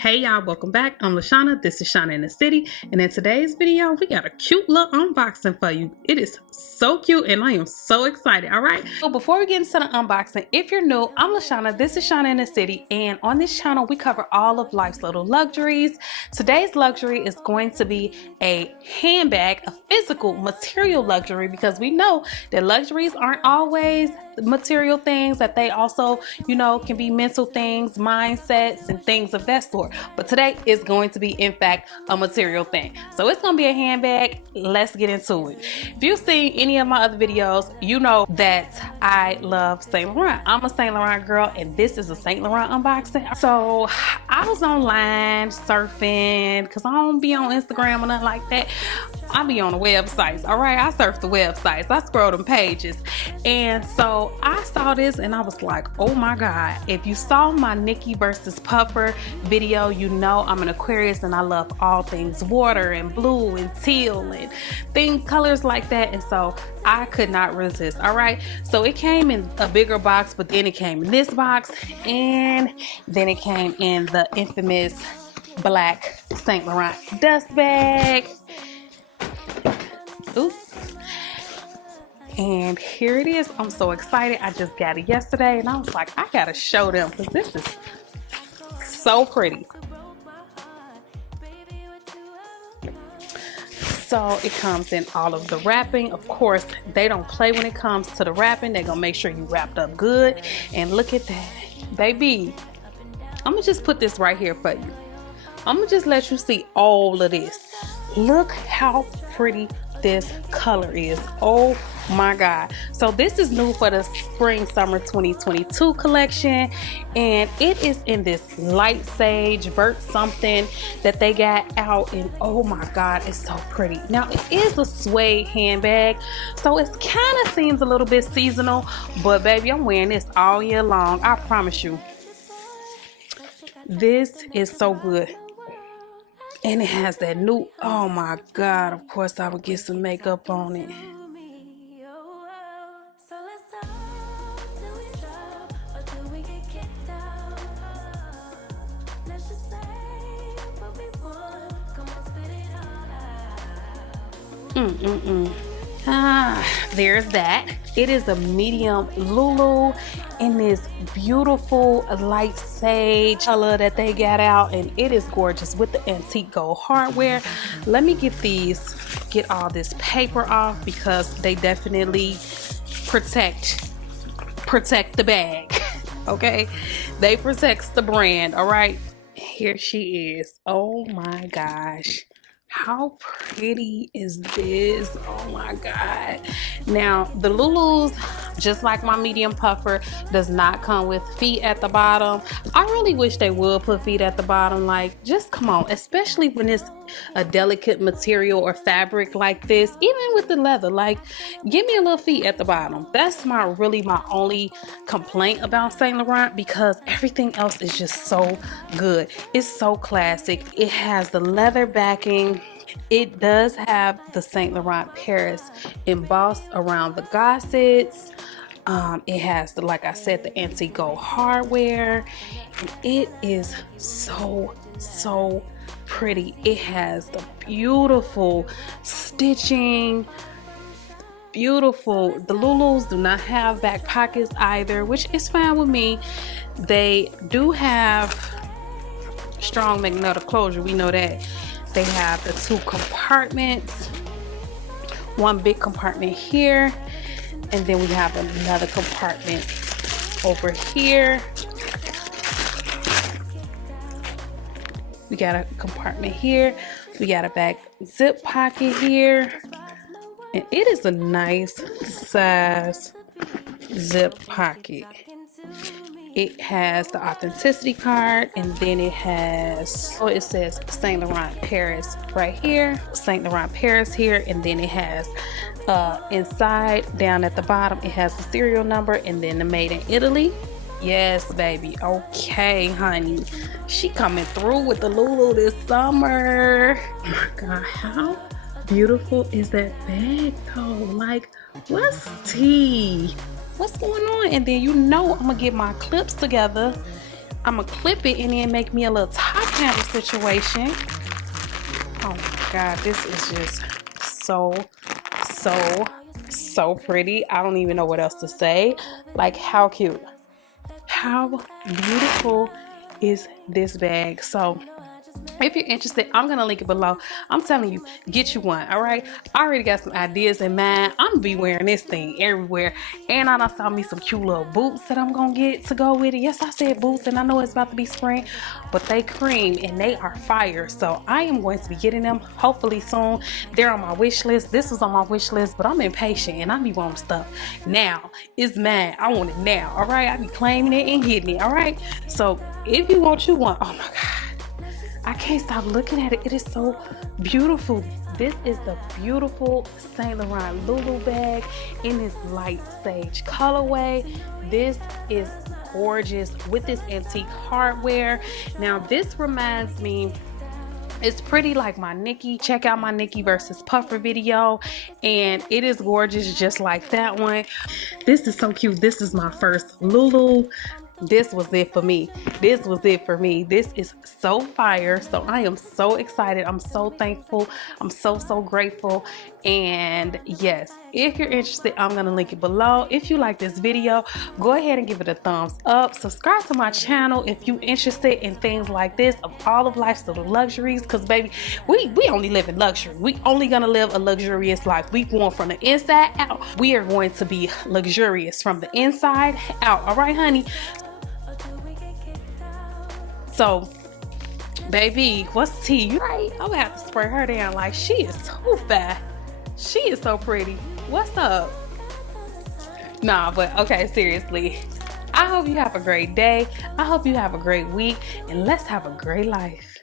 Hey y'all, welcome back. I'm Shana. This is Shana and The City, and in today's video we got a cute little unboxing for you. It is so cute and I am so excited. All right, so before we get into the unboxing, if you're new, I'm Shana. This is Shana and The City, and on this channel we cover all of life's little luxuries. Today's luxury is going to be a handbag, a physical material luxury, because we know that luxuries aren't always material things, that they also, you know, can be mental things, mindsets, and things of that sort. But today is going to be, in fact, a material thing. So it's going to be a handbag. Let's get into it. If you've seen any of my other videos, you know that I love Saint Laurent. I'm a Saint Laurent girl, and this is a Saint Laurent unboxing. So I was online surfing, because I don't be on Instagram or nothing like that. I be on the websites. All right, I surf the websites, I scroll them pages, and so I saw this and I was like, oh my god. If you saw my Nikki versus Puffer video, you know I'm an Aquarius and I love all things water and blue and teal and colors like that, and so I could not resist. All right, so it came in a bigger box, but then it came in this box, and then it came in the infamous black Saint Laurent dust bag. Ooh. And here it is. I'm so excited. I just got it yesterday and I was like, I gotta show them because this is so pretty. So it comes in all of the wrapping. Of course, they don't play when it comes to the wrapping. They're gonna make sure you wrapped up good. And look at that, baby. I'm gonna just put this right here for you. I'm gonna just let you see all of this. Look how pretty this color is. Oh my god. So this is new for the spring summer 2022 collection, and it is in this light sage vert something that they got out, and oh my god, it's so pretty. Now it is a suede handbag, so it kind of seems a little bit seasonal, but baby, I'm wearing this all year long. I promise you, this is so good. And it has that new, oh my god, of course I would get some makeup on it. There's that. It is a medium LouLou in this beautiful light sage color that they got out, and it is gorgeous with the antique gold hardware. Let me get all this paper off, because they definitely protect the bag. Okay, they protect the brand. All right, here she is. Oh my gosh, how pretty is this? Oh my god. Now the LouLous, just like my medium puffer, does not come with feet at the bottom. I really wish they would put feet at the bottom. Like, just come on, especially when it's a delicate material or fabric like this. Even with the leather, like, give me a little feet at the bottom. That's really my only complaint about Saint Laurent, because everything else is just so good. It's so classic. It has the leather backing. It does have the Saint Laurent Paris embossed around the gussets. It has the, like I said, the antique gold hardware. And it is so pretty. It has the beautiful stitching. Beautiful. The LouLous do not have back pockets either, which is fine with me. They do have strong magnetic closure. We know that. They have the two compartments, one big compartment here, and then we have another compartment over here. We got a compartment here. We got a back zip pocket here, and it is a nice size zip pocket. It has the authenticity card, and then it has, oh, it says Saint Laurent Paris right here, Saint Laurent Paris here, and then it has inside down at the bottom, it has the serial number, and then the made in Italy. Yes, baby. Okay, honey, she coming through with the LouLou this summer. Oh my god, how beautiful is that bag though? Like, what's tea? What's going on? And then, you know, I'm gonna get my clips together I'm gonna clip it and then make me a little top handle situation. Oh my God, this is just so pretty. I don't even know what else to say. Like, how cute, how beautiful is this bag? So if you're interested, I'm gonna link it below. I'm telling you, get you one. All right, I already got some ideas in mind. I'm gonna be wearing this thing everywhere, and I done saw me some cute little boots that I'm gonna get to go with it. Yes, I said boots, and I know it's about to be spring, but they cream and they are fire. So I am going to be getting them hopefully soon. They're on my wish list. This was on my wish list, but I'm impatient and I be wanting stuff now. It's mine. I want it now. All right, I be claiming it and getting it. All right, so if you want you one, oh my God, I can't stop looking at it. It is so beautiful. This is the beautiful Saint Laurent LouLou bag in this light sage colorway. This is gorgeous with this antique hardware. Now this reminds me, it's pretty like my Nikki. Check out my Nikki versus Puffer video, and it is gorgeous just like that one. This is so cute. This is my first LouLou. This was it for me. This was it for me. This is so fire. So I am so excited. I'm so thankful. I'm so grateful. And yes, if you're interested, I'm gonna link it below. If you like this video, go ahead and give it a thumbs up. Subscribe to my channel if you're interested in things like this, of all of life's little luxuries, because baby, we only live in luxury. We only gonna live a luxurious life. We going from the inside out. We are going to be luxurious from the inside out. All right, honey. So, baby, what's tea? Right? I'm gonna have to spray her down. Like, she is too fat. She is so pretty. What's up? Nah, but okay, seriously. I hope you have a great day. I hope you have a great week, and let's have a great life.